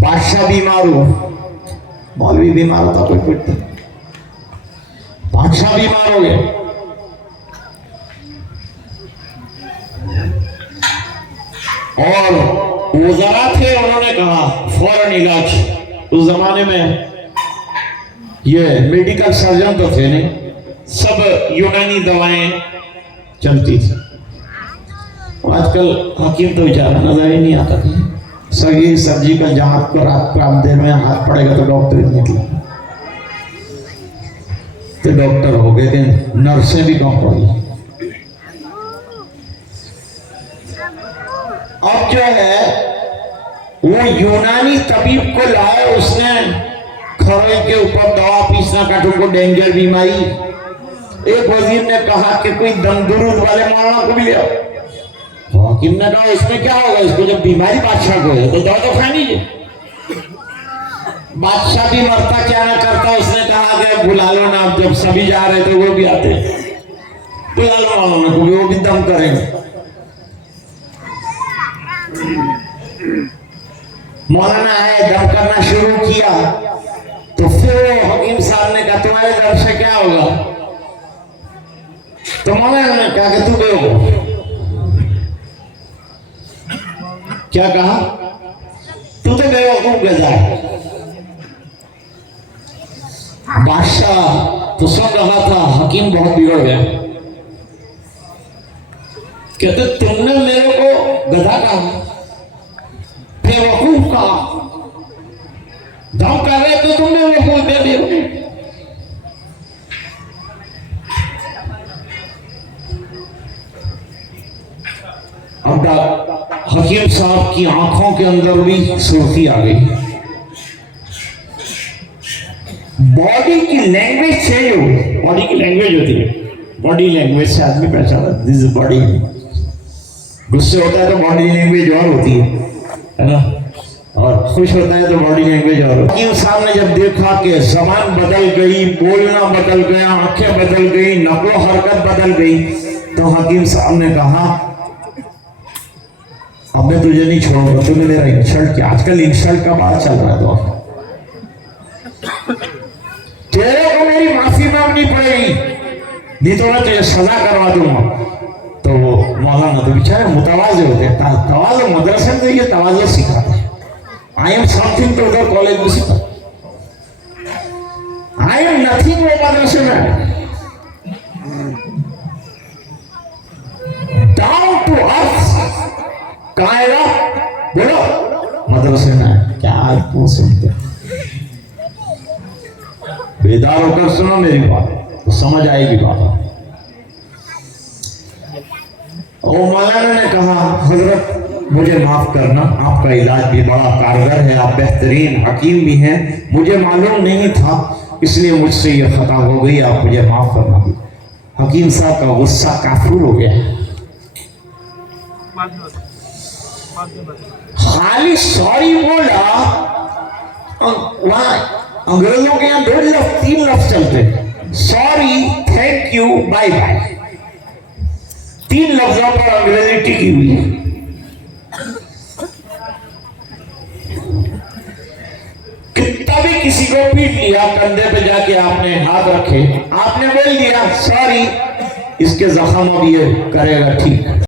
बादशाह बीमार हो, मौलवी बीमार होता कोई पिटता, बादशाह बीमार हो गए। और वज़रा थे, उन्होंने कहा फौरन इलाज। उस जमाने में ये मेडिकल सर्जन तो थे नहीं, सब यूनानी दवाएं चलती थी। आजकल हकीम तो बेचारा नजर ही नहीं आता था। सही सब्जी का जांच को रात देर में हाथ पड़ेगा तो डॉक्टर निकला, तो डॉक्टर हो गए कि नर्सें भी कम पड़ी। अब जो है वो यूनानी तबीब को लाए, उसने खरोच के ऊपर दवा पीसना का, तुमको डेंजर बीमारी। एक वजीर ने कहा कि कोई दमदुरूद वाले मौलाना को भी ले आओ। हाकिम ने कहा इसमें क्या होगा, इसको जब बीमारी बादशाह को है तो दवा तो खानी है। बादशाह भी मरता क्या ना करता, उसने कहा कि बुला लो ना, जब सभी जा रहे थे वो भी आते, बुला लो मौलाना को, वो भी दम करेंगे। मौलाना आए, दम करना शुरू किया, तो फिर हकीम साहब ने कहा तुम्हारे दम से क्या होगा, तो मौलाना ने कहा कि तू गए, क्या कहा, तू तो बेवकूफ गधा है। बादशाह तो सुन रहा था, हकीम बहुत बिगड़ गया। कहते तुमने मेरे को गधा कहा, बेवकूफ कहा, दम कर रहे तो तुमने बेवकूफ दे दिया। अब हकीम साहब की आंखों के अंदर भी सुर्खी आ गई, बॉडी की लैंग्वेज चेंज हो गई। बॉडी की लैंग्वेज होती है, बॉडी लैंग्वेज से आदमी पहचानता है दिस इज बॉडी। गुस्से होता है तो बॉडी लैंग्वेज और होती है ना, और खुश होता है तो बॉडी लैंग्वेज और। हकीम साहब ने जब देखा कि जबान बदल गई, बोलना बदल गया, आंखें बदल गई, नकलो हरकत बदल गई, तो हकीम साहब ने कहा अब मैं तुझे नहीं छोड़ूंगा, तूने मेरा इंसल्ट किया। आजकल इंसल्ट का बात चल रहा है, तो तेरे को मेरी माफी मांगनी पड़ेगी, नहीं तो मैं तुझे सजा करवा दूंगा। तो वो मौलाना तो बेचारे मुतवाज़े होते हैं, तवाज़ो मदरसे में तो ये तवाज़ो सिखाते हैं। आई एम समथिंग तो उधर कॉलेज में सिखा, आई एम नथिंग वो मदरसे में। डाउन टू अर्थ कायरा बोलो मदरसे में क्या आज पूछ सुनते, बेदार होकर सुनो मेरी बात तो समझ आएगी बात। और मौलाना ने कहा हजरत मुझे माफ करना, आपका इलाज भी बड़ा कारगर है, आप बेहतरीन हकीम भी हैं, मुझे मालूम नहीं था इसलिए मुझसे ये खता हो गई, आप मुझे माफ करना। हकीम साहब का गुस्सा काफूर हो गया, खाली सॉरी बोला। वहां अंग्रेजों के यहाँ 2 लफ्ज 3 लफ्ज चलते, sorry, thank you, bye bye, 3 लफ्जों पर अंग्रेजी टिकी हुई है। कितना भी किसी को पीट लिया, कंधे पे जाके आपने हाथ रखे, आपने बोल दिया सॉरी, इसके जख्म अब ये करेगा ठीक।